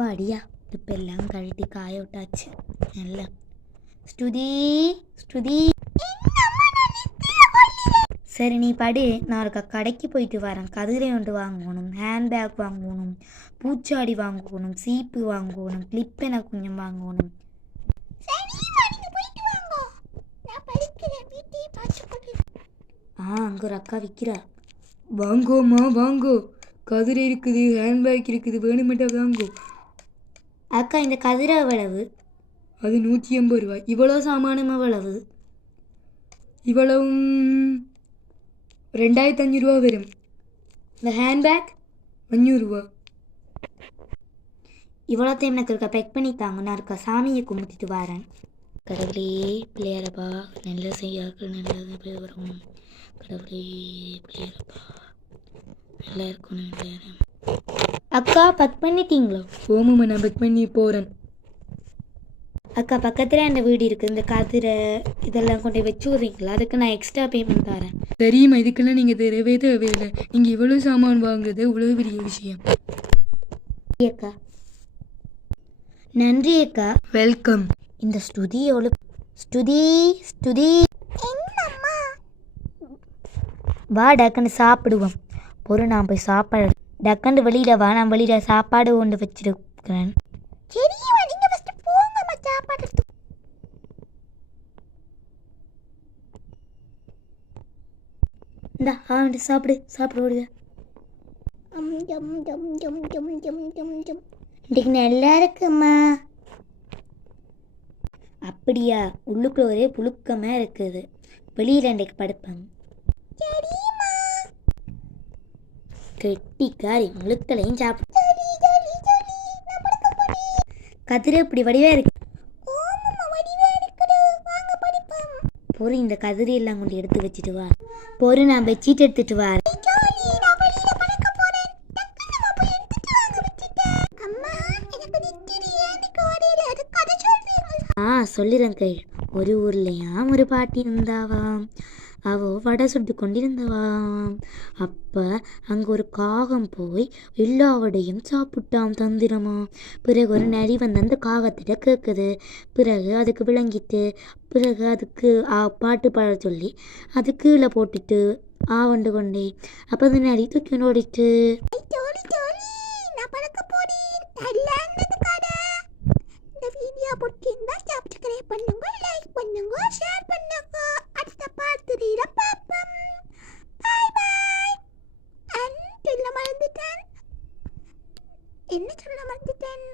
அடியா இப்போ எல்லாம் கழட்டி காய விட்டாச்சு. நல்லா ஸ்துதி ஸ்துதி, சரி நீ படு. நான் ஒரு கடைக்கு போயிட்டு வரேன். கதிரை ஒன்று வாங்கணும், ஹேண்ட்பேக் வாங்கணும், பூச்சாடி வாங்கணும், சீப்பு வாங்கணும், கிளிப் எனக்கு கொஞ்சம் வாங்கணும். அங்கே ஒரு அக்கா விற்கிறா. வாங்கோம்மா வாங்கோ, கதிரை இருக்குது, ஹேண்ட்பேக் இருக்குது, வேணுமெண்டா வாங்கோ. அக்கா இந்த கதிரை எவ்வளவு? அது 180 ரூபாய். இவ்வளோ சாமானம் எவ்வளவு? இவ்வளவும் 2500 ரூபா வரும். இந்த ஹேண்ட்பேக் 500 ரூபா. இவ்வளோத்தையும் எனக்கு இருக்கா பேக் பண்ணி தாங்க. நான் இருக்கா சாமியை கும்பிட்டுட்டு வரேன். கடவுளே பிள்ளையாரப்பா, நல்ல செய்யாக்கள் நல்லது போய் வரும். கடவுளே பிள்ளையாரப்பா, நல்லா இருக்கணும் பிள்ளையார. அக்கா பக் பண்ணிட்டீங்களோ? ஓமாம்மா, நான் பக் பண்ணி போகிறேன். அக்கா பக்கத்தில் அந்த வீடு இருக்குது, இந்த கதிரை இதெல்லாம் கொண்டு வச்சு விட்றீங்களா? அதுக்கு நான் எக்ஸ்ட்ரா பேமெண்ட் தரேன். தெரியுமா, இதுக்கெல்லாம் நீங்கள் தேவையே தேவையில்லை. நீங்கள் இவ்வளோ சாமான் வாங்குறது இவ்வளோ பெரிய விஷயம். அக்கா நன்றி அக்கா. வெல்கம். இந்த ஸ்துதி எவ்வளோ? ஸ்துதி ஸ்துதி, வா டக்குன்னு சாப்பிடுவோம். பொறு நான் போய் சாப்பாடு டக்குன்னு வெளியில் வா, நான் வெளியில் சாப்பாடு கொண்டு வச்சிருக்கிறேன். இந்தா வந்து சாப்பிடு சாப்பிடு ஓடுங்க. இன்றைக்கு நல்லா இருக்கும்மா. அப்படியா? உள்ளுக்குள்ள ஒரே புழுக்கமாக இருக்குது. வெளியில் இன்றைக்கு படுப்பேன். கெட்டிக்காரி முழுக்களையும் சாப்பிடு. கதிரை இப்படி வடிவாக இருக்கு. பொறு இந்த கதிரை எல்லாம் கொண்டு எடுத்து வச்சுட்டு வா. பொறு நான் பெட்ஷீட் எடுத்துட்டு வா. சொல்லிடுறேன் கை. ஒரு ஊர்லையாம் ஒரு பாட்டி இருந்தாவாம். அவ வடை சுட்டு கொண்டிருந்தவாம். அப்போ அங்கே ஒரு காகம் போய் எல்லா வடையும் சாப்பிட்டான் தந்திரமா. பிறகு ஒரு நரி வந்து அந்த காகத்திட்ட கேட்குது. பிறகு அதுக்கு விளங்கிட்டு பிறகு அதுக்கு பாட்டு பாட சொல்லி அது கீழே போட்டுட்டு ஆவண்டு கொண்டே. அப்போ அந்த நரி தூக்கி ஓடிட்டு. பிடிச்சிருந்தா சப்ஸ்கிரைப் பண்ணுங்க, லைக் பண்ணுங்க, ஷேர் பண்ணுங்க. அடுத்த பார்த்துறீல பாப்போம். பாய் பாய். சொல்ல மறந்துட்டேன். என்ன சொல்ல மறந்துட்டேன்?